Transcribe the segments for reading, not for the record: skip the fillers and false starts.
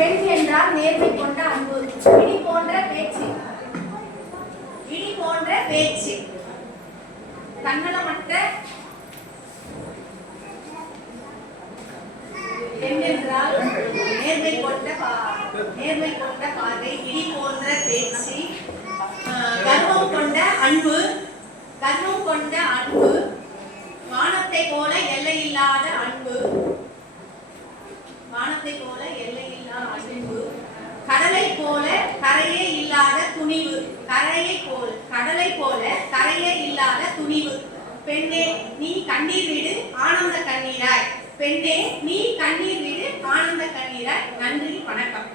பெண் என்றால் நேர்மை கொண்ட அன்பு. இடி போன்ற பேச்சு, இடி போன்ற பேச்சு, தன்னலமற்ற. பெண் என்றால் நேர்மை கொண்ட பார்வை, இடி போன்ற பேச்சு, கர்வம் கொண்ட அன்பு, கர்வம் கொண்ட அன்பு, வானத்தை போல எல்லையில்லாத அன்பு, வானத்தை போல எல்லையில்லாத அன்பு, கடலை போல கரையே இல்லாத துணிவு, கடலை போல கரையே இல்லாத துணிவு. பெண்ணே நீ கண்ணீர் விடு ஆனந்த கண்ணீராய், பெண்ணே நீ கண்ணீர் விடு ஆனந்த கண்ணீராய். நன்றி, வணக்கம்.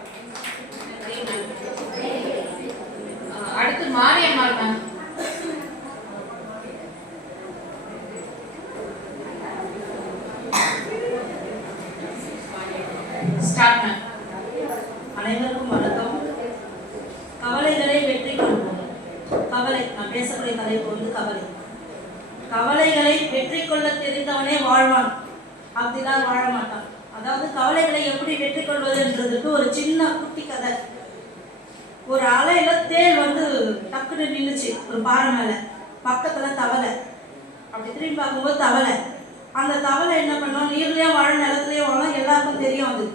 அடுத்து மாரியம்மாள் மேம். அனைவருக்கும் வணக்கம். கவலைகளை வெற்றி கொள்வோம். கவலை, நான் பேசக்கூடிய தலைப்பு வந்து கவலை. கவலைகளை வெற்றி கொள்ள தெரிந்தவனே வாழ்வான், அப்படிலாம் வாழ மாட்டான். அதாவது கவலைகளை எப்படி வெற்றி கொள்வதுன்றதுக்கு ஒரு சின்ன குட்டி கதை. ஒரு அலையில தேள் வந்து டக்குன்னு நின்றுச்சு ஒரு பாறை மேல, பக்கத்துல தவளை. அப்படி திரும்பி பார்க்கும்போது தவளை, அந்த தவளை என்ன பண்ணோம், நீர்லயும் வாழும் நிலத்துலயும் வாழும், எல்லாருக்கும் தெரியும். அது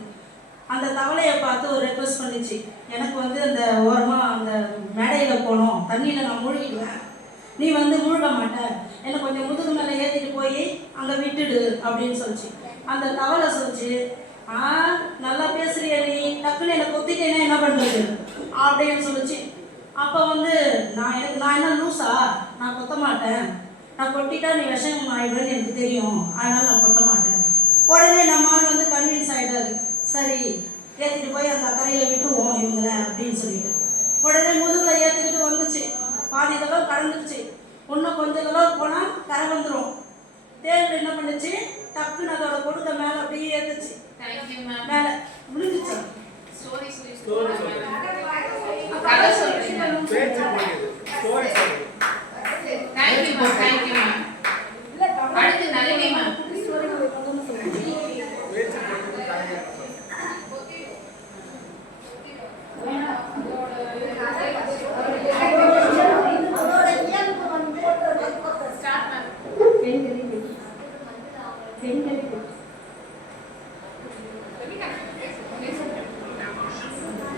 அந்த தவளையை பார்த்து ஒரு ரெக்வஸ்ட் பண்ணிச்சு, எனக்கு வந்து அந்த ஓரமாக அந்த மேடையில் போனோம், தண்ணியில் நான் மூழ்கிடுவேன், நீ வந்து மூழ்க மாட்டேன், என்னை கொஞ்சம் முதுகு மேலே ஏற்றிட்டு போய் அங்கே விட்டுடு அப்படின்னு சொல்லிச்சு. அந்த தவளை சொல்லிச்சு, நல்லா பேசுறிய நீ, டக்குன்னு என்னை கொத்திட்டேன்னா என்ன பண்ணுறது அப்படின்னு சொல்லிச்சு. அப்போ வந்து நான் என்ன லூஸா, நான் கொத்த மாட்டேன், நான் கொட்டிட்டா நீ விஷம் ஆயிடுவேன்னு எனக்கு தெரியும், அதனால நான் கொட்ட மாட்டேன். உடனே நம்மால் வந்து கன்வின்ஸ் ஆகிட்டாரு, சரி ஏற்றிட்டு போய் அந்த கரையில் விட்டுருவோம் இவங்களை அப்படின்னு சொல்லிட்டு. உடனே முதுகில் ஏற்றிக்கிட்டு வந்துச்சு, பாதி தளவு கடந்துருச்சு, இன்னும் கொஞ்சம் தளவு போனால் கரை வந்துடும். தேர்வு என்ன பண்ணுச்சு, டக்குன்னு அதோட கொடுக்க மேலே அப்படியே ஏற்றுச்சு, மேலே விழுந்துச்சு. அடுத்து நளினி மேம்.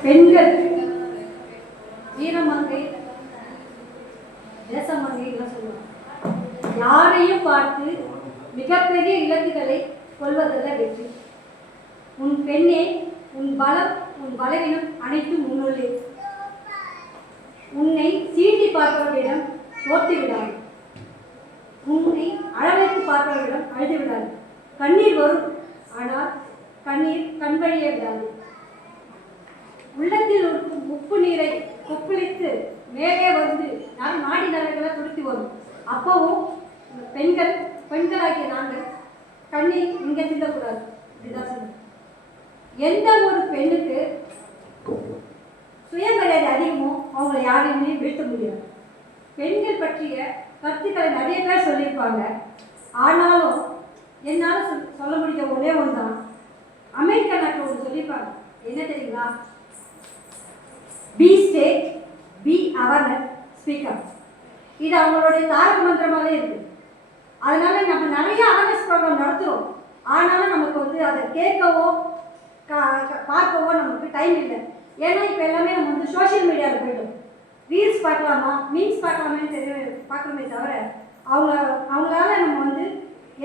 பெண்கள் வீரமங்கை, தேசமங்கை எல்லாம் சொல்லுவாங்க. யாரையும் பார்த்து மிகப்பெரிய இலக்குகளை கொள்வதல்ல வெற்றி. உன் பெண்ணே, உன் பலம் உன் பலவீனம் அனைத்தும் உன்னுள்ளே. உன்னை சீண்டி பார்ப்பவர்களிடம் தோற்று விடாது, உன்னை அளவைத்து பார்ப்பவர்களிடம் அழுது விடாது. கண்ணீர் வரும், ஆனால் கண்ணீர் கண்வழியே விடாது. உள்ளத்தில் இருக்கும் உப்பு நீரை கொப்பளித்து மேலே வந்து நாடி நரங்களை துடுத்தி வரும். அப்பவும் பெண்களாகிய நாங்கள் கண்ணீர் இங்கே சிந்தக்கூடாது. இப்படிதான் சொல்லுவோம். எந்த ஒரு பெண்ணுக்கு சுயமரியாதை அதிகமோ அவங்களை யாரையுமே வீழ்த்த முடியாது. பெண்கள் பற்றிய கருத்துக்களை நிறைய பேர் சொல்லியிருப்பாங்க. ஆனாலும் என்னால் சொல்ல முடிஞ்ச ஒரே ஒன்று தான். அமெரிக்கா நாட்டில் ஒன்று சொல்லியிருப்பாங்க, என்ன தெரியுங்களா? Be state, be awareness, speak up. இது அவங்களுடைய தாரக மந்திரமாகவே இருக்குது. அதனால நம்ம நிறைய அவேர்னஸ் ப்ரோக்ராம் நடத்துகிறோம். ஆனாலும் நமக்கு வந்து அதை கேட்கவோ பார்க்கவோ நமக்கு டைம் இல்லை. ஏன்னா இப்போ எல்லாமே நம்ம வந்து சோஷியல் மீடியாவில் போய்ட்டோம். ரீல்ஸ் பார்க்கலாமா, மீம்ஸ் பார்க்கலாமான்னு பார்க்குறோமே தவிர அவங்களால நம்ம வந்து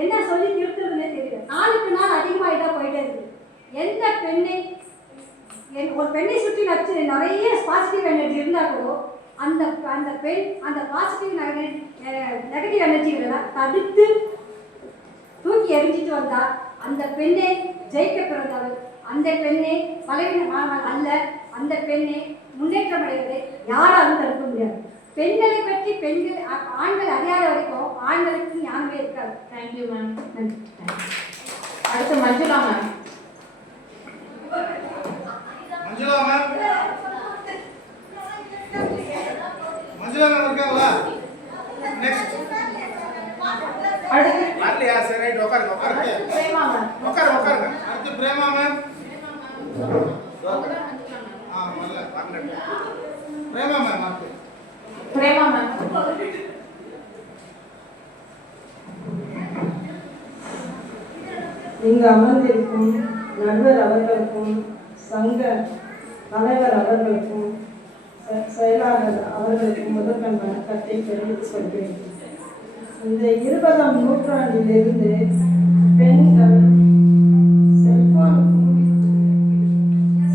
என்ன சொல்லி திருத்துறதுன்னே தெரியல. நாளுக்கு நாள் அதிகமாகிட்டா போயிட்டே இருக்குது. எந்த பெண்ணை ஒரு பெண்ணை சுற்றி வச்சு நிறைய பாசிட்டிவ் எனர்ஜி இருந்தால் கூட அந்த பெண் அந்த பாசிட்டிவ் நெகட்டிவ் எனர்ஜிகளெல்லாம் தடுத்து தூக்கி எரிஞ்சிட்டு வந்தால் அந்த பெண்ணை ஜெயிக்க பிறந்தவள், அந்த பெண்ணை பலவீனமானவள் அல்ல, அந்த பெண்ணை முன்னேற்றம் அடைவதை யாராலும் தடுக்க முடியாது. பெண்களை பற்றி ஆண்கள் அறியாத வரைக்கும் ஆண்களுக்கு ஞானமே இருக்காது. Thank you ma'am. அடுத்து மஞ்சுளா மேம். மஞ்சுளா மேம் இருக்காங்களா? நெக்ஸ்ட் அடுத்து வரலையா? சரி, ரைட், உட்காருங்க. பிரேமா மேம். உட்காருங்க. அடுத்து பிரேமா மேம். அவங்க தான் மஞ்சுளா மேம். வரல வரல. Prema ma'am mark. Prema ma'am. இங்கு அமர்ந்திருக்கும் நடுவர் அவர்களுக்கும் சங்க தலைவர் அவர்களுக்கும் செயலாளர் அவர்களுக்கும் முதற்கண் வணக்கத்தை தெரிவித்துக் கொள்கிறேன். இந்த 20ஆம் நூற்றாண்டிலிருந்து பெண்கள் செல்போனுக்கும்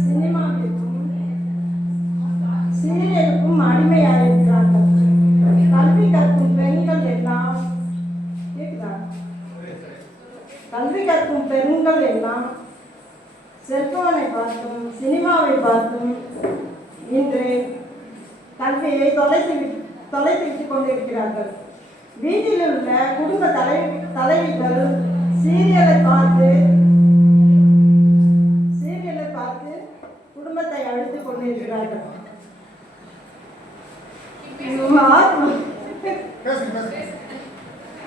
சினிமாவிற்கும் சீரியலுக்கும் அடிமையாயிருக்கிறார்கள். கல்வி கற்கும் பெண்கள் எல்லாம் கேட்குதா? கல்வி கற்கும் பெண்கள் எல்லாம் செல்போனை பார்த்தும் சினிமாவை பார்த்தும் இன்று கல்வியை தொலைத்து விட்டுக் கொண்டிருக்கிறார்கள். வீட்டில் உள்ள குடும்ப தலைவிகள் சீரியலை பார்த்து குடும்பத்தை அழித்துக் கொண்டிருக்கிறார்கள்.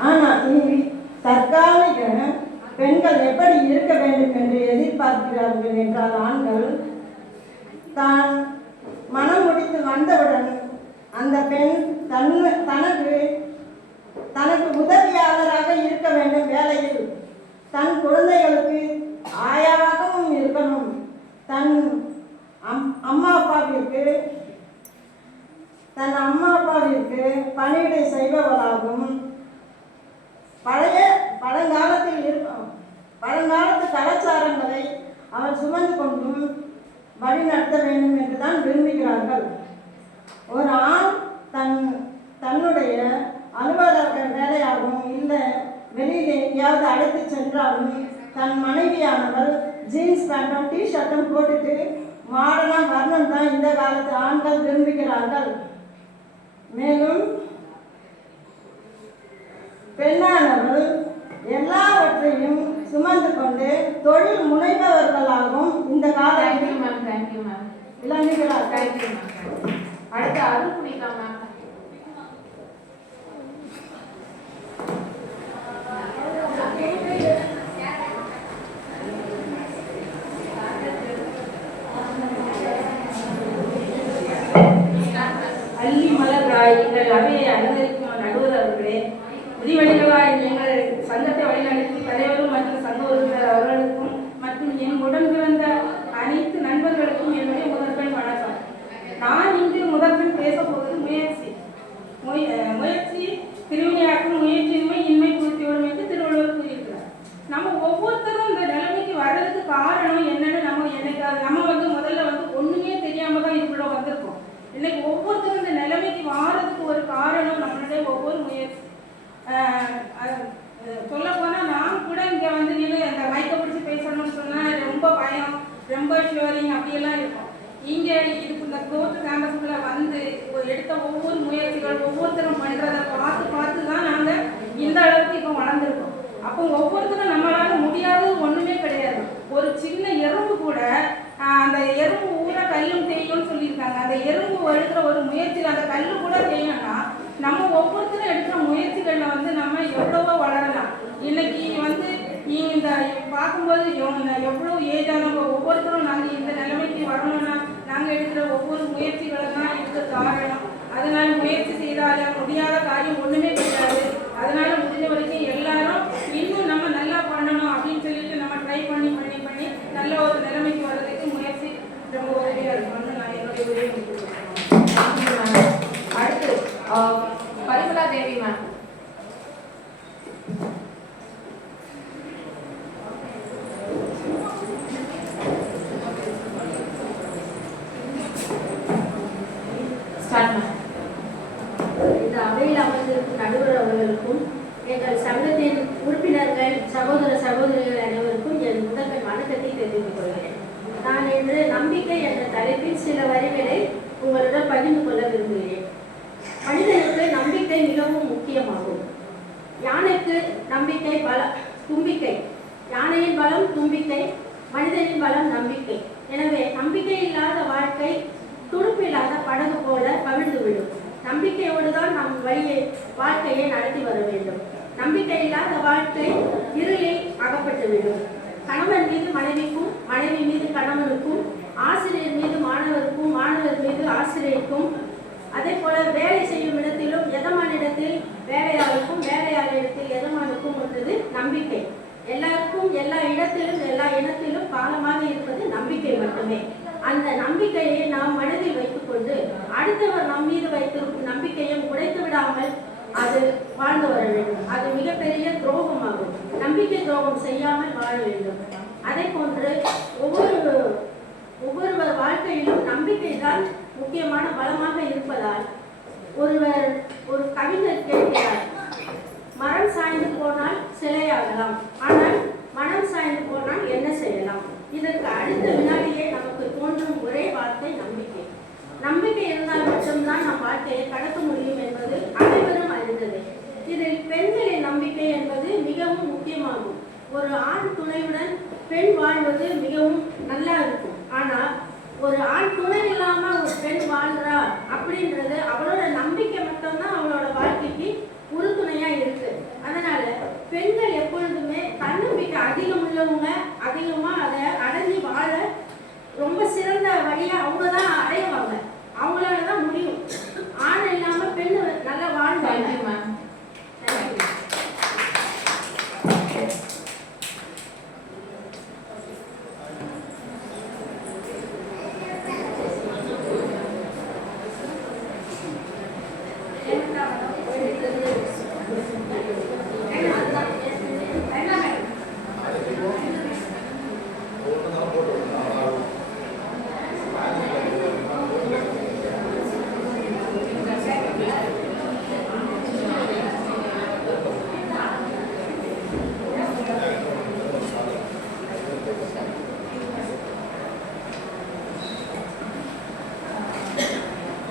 ஆனால் தற்காலிக பெண்கள் எப்படி இருக்க வேண்டும் என்று எதிர்பார்க்கிறார்கள் என்றால், ஆண்கள் தான் மனம் முடித்து வந்தவுடன் அந்த பெண் தனக்கு உதவியாளராக இருக்க வேண்டும். வேலையில் தன் குழந்தைகளுக்கு ஆயாவாகவும் இருக்கணும். தன் அம்மா அப்பாவிற்கு பணிவிடை செய்பவளாகவும் பழங்காலத்து கலாச்சாரங்களை அவர் சுமந்து கொண்டும் வழிநடத்த வேண்டும் என்றுதான் விரும்புகிறார்கள். ஒரு ஆண் தன்னுடைய அலுவலக வேலையாகவும் இல்லை வெளியில் எங்கேயாவது அழைத்து சென்றாலும் தன் மனைவியானவள் ஜீன்ஸ் பேண்ட்டும் டிஷர்ட்டும் போட்டுட்டு மாடர்னாக வரணும் தான் இந்த காலத்து ஆண்கள் விரும்புகிறார்கள். மேலும் பெண்ணானவள் எல்லாவற்றையும் சுமந்து கொண்டு தொழில் முனைபவர்களாகவும் இந்த காலத்தில் விளங்குகிறார். அடுத்து அருள்புனிதா மேம். அள்ளி மலராய் எங்கள் அவையை அலங்கரிக்கும் நடுவர் அவர்களே, விதிவழிகளாய் எங்கள் சங்கத்தை வழிநடத்தி தலைவரும் மற்றும் சங்க உறுப்பினர் அவர்களுக்கும் மற்றும் என் உடன் பிறந்த அனைத்து நண்பர்களுக்கும் என்னுடைய முதற்கண் வணக்கம். நான் இங்கு முதற்கண் பேசப்போவது முயற்சி திருவினையாற்றும் முயற்சியின்மை இன்மை பூர்த்தியோடும் என்று திருவள்ளுவர் கூறியிருக்கிறார். நம்ம ஒவ்வொருத்தரும் இந்த நிலைமைக்கு வர்றதுக்கு காரணம் என்னன்னு நம்ம முதல்ல ஒண்ணுமே தெரியாம தான் இதுக்குள்ள வந்திருக்கோம். இன்னைக்கு ஒவ்வொருத்தரும் இந்த நிலைமைக்கு வாரதுக்கு ஒரு காரணம் நம்மளுடைய ஒவ்வொரு முயற்சி. சொல்ல போனா நான் கூட இங்க நின்று அந்த மைக்க பிடிச்சி பேசணும்னு சொன்னா ரொம்ப பயம், ரொம்ப ஷிவரிங் அப்படியெல்லாம் இருக்கும். இங்க இதுக்கு இந்த கோர்ட் கேம்பஸ்குள்ள எடுத்த ஒவ்வொரு முயற்சிகள் ஒவ்வொருத்தரும் பண்றதை பார்த்து தான் நாங்க இந்த அளவுக்கு இப்போ வளர்ந்துருக்கோம். அப்போ ஒவ்வொருத்தரும் நம்மளால முடியாதது ஒண்ணுமே கிடையாது. ஒரு சின்ன எறும்பு கூட அந்த எறும்பு ஊற கல்லும் தேயும்னு சொல்லியிருக்காங்க. அந்த எறும்பு எடுக்கிற ஒரு முயற்சியில் அந்த கல்லு கூட தேயும்னா நம்ம ஒவ்வொருத்தரும் எடுக்கிற முயற்சிகள்ல நம்ம எவ்வளவோ வளரலாம். இன்னைக்கு இந்த பார்க்கும்போது எவ்வளோ ஏஜானவங்க ஒவ்வொருத்தரும் நாங்கள் இந்த நிலைமைக்கு வரணும்னா நாங்கள் எடுக்கிற ஒவ்வொரு முயற்சிகளை தான் இதுக்கு காரணம். அதனால முயற்சி செய்தால முடியாத காரியம் ஒண்ணுமே கிடையாது. அதனால முடிஞ்ச வரைக்கும் எல்லாரும் இன்னும் நம்ம நல்லா பண்ணணும் அப்படின்னு சொல்லிட்டு நம்ம ட்ரை பண்ணி நல்ல ஒரு நிலைமைக்கு வர்றதுக்கு முயற்சி ரொம்ப உதவியா இருக்கணும்னு நான் என்னுடைய உதவி கொடுத்துருக்கேன். அடுத்து பரிமலா தேவி மேம். இந்த அவையில் அமர்ந்திருக்கும் நடுவர் அவர்களுக்கும் எங்கள் சங்கத்தின் உறுப்பினர்கள் சகோதரிகள் அனைவருக்கும் என் முதற்கண் வணக்கத்தை தெரிவித்துக் கொள்கிறேன். நான் இன்று நம்பிக்கை என்ற தலைப்பில் சில வரிகளை உங்களுடன் பகிர்ந்து கொள்ள விரும்புகிறேன். மனிதனுக்கு நம்பிக்கை மிகவும் முக்கியமாகும். யானைக்கு நம்பிக்கை தும்பிக்கை, யானையின் பலம் தும்பிக்கை, மனிதனின் பலம் நம்பிக்கை. எனவே நம்பிக்கை இல்லாத வாழ்க்கை துடுப்பில்லாத படகு போல கவிழ்ந்துவிடும். நம்பிக்கையோடு தான் நம் வாழ்க்கையை நடத்தி வர வேண்டும். நம்பிக்கை இல்லாத வாழ்க்கை இருளில் அகப்பட்டுவிடும். கணவன் மீது மனைவிக்கும், மனைவி மீது கணவனுக்கும், அதே போல வேலை செய்யும் இடத்திலும் எஜமானிடத்தில் வேலையாளுக்கும் வேலையாளரிடத்தில் எஜமானுக்கும் உள்ளது நம்பிக்கை. எல்லாருக்கும் எல்லா இடத்திலும் எல்லா இனத்திலும் பாலமாக இருப்பது நம்பிக்கை மட்டுமே. அந்த நம்பிக்கையை நாம் மனதில் வைத்துக்கொண்டு அடுத்தவர் நம் மீது வைத்திருக்கும் நம்பிக்கையை உடைத்து விடாமல் அது வாழ்ந்து வர வேண்டும். அது மிகப்பெரிய துரோகமாகும். நம்பிக்கை துரோகம் செய்யாமல் வாழ வேண்டும். அதே போன்று ஒவ்வொருவர் வாழ்க்கையிலும் நம்பிக்கை தான் முக்கியமான பலமாக இருப்பதால் ஒரு கவிஞர் கேட்கிறார், மரம் சாய்ந்து போனால் சிலையாகலாம், ஆனால் மனம் சாய்ந்து போனால் என்ன செய்யலாம்? இதற்கு அடுத்த வினாடியே நமக்கு தோன்றும் ஒரே வார்த்தை நம்பிக்கை. நம்பிக்கை இருந்தால் மட்டும்தான் நம் வாழ்க்கையை கடக்க முடியும் என்பது அனைவரும் அறிந்தது. இதில் பெண்களின் நம்பிக்கை என்பது மிகவும் முக்கியமாகும். ஒரு ஆண் துணையுடன் பெண் வாழ்வது மிகவும் நல்லா இருக்கும். ஆனால் ஒரு ஆண் துணை இல்லாம ஒரு பெண் வாழ்றா அப்படின்றது அவளோட நம்பிக்கை மட்டும்தான் அவளோட வாழ்க்கைக்கு உறுதுணையா இருக்கு. அதனால பெண்கள் எப்பொழுதுமே தன்னம்பிக்கை அதிகம் உள்ளவங்க அதிகமா அதை அடைஞ்சி வாழ ரொம்ப சிறந்த வழியா அவங்க தான் அடைவாங்க. அவங்களால தான் முடியும். ஆண் இல்லாம பெண் நல்லா வாழ்வாங்க.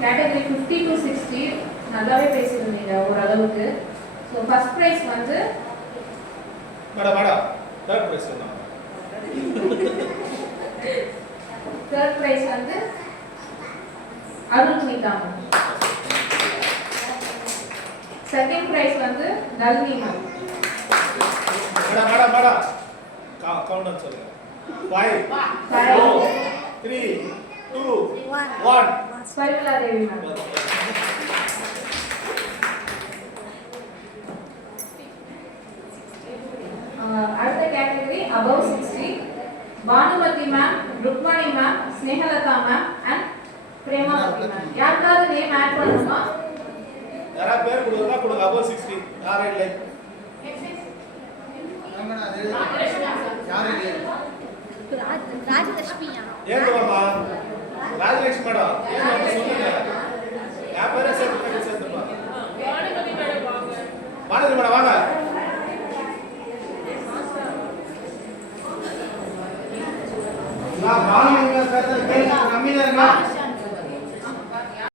கேட்டகரி 50 to 60 நல்லாவே பேசியிருந்தீங்க ஓரளவுக்கு. ஸோ ஃபர்ஸ்ட் ப்ரைஸ் வந்து மேடம் தேர்ட் ப்ரைஸ் என்ன? தேர்ட் ப்ரைஸ் வந்து அருள் சுனிதா. செகண்ட் ப்ரைஸ் வந்து நளினி மேம். மேடம் கவுண்டர் சொல்லுங்க. 5 4 3 2 1 பரிமலா தேவி மேம். அடுத்த category above 60 Bhanumathi ma'am, Rukmani ma'am, Snehalatha ma'am and Premavathi ma'am. யாருக்காவது நேம் ஆட் பண்ணணுமா? யாரா பேர் கொடுங்க above 60 யாரே இல்லை. ராஜலட்சுமியா ஏன் வாமா ராஜலட்சுமி மேடம் ஏன் வந்து சொல்லுங்க. நான் பேரே சேர்த்துப்பா. வாணிமதி மேடம் வாங்க. வாணிமதி மேடம் வாங்க. நான் வாணிமதி மேடம் பேசுறது கேளுங்க. கம்மியா இருக்கா?